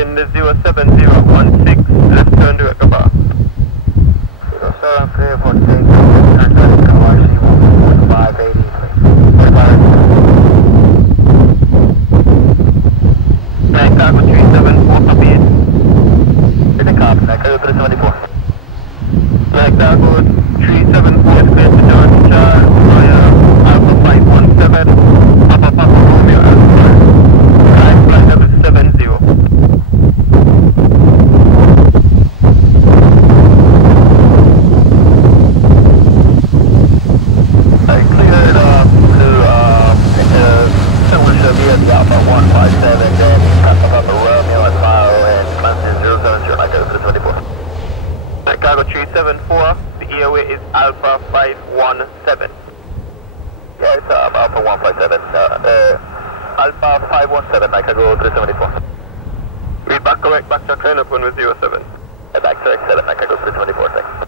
wind is 07016, left turn direct about. 07346, turn direct to RC 14580, Night cargo 374 for base. It's a cop, night cargo 374. Night cargo 374 is clear to John Charles via Alpha 517, Papa Papa Romeo Alpha. Right flight level 70. I cleared up to Somerset via the Alpha 157, then Papa Papa Romeo and Mile and Clemson 070, night cargo 324. Night cargo 374, the airway is Alpha 517. Yeah, it's Alpha 157, Alpha 517, night cargo 374. Read back correct, back to clean up one with 07. Back correct, 7, night cargo 324, thanks.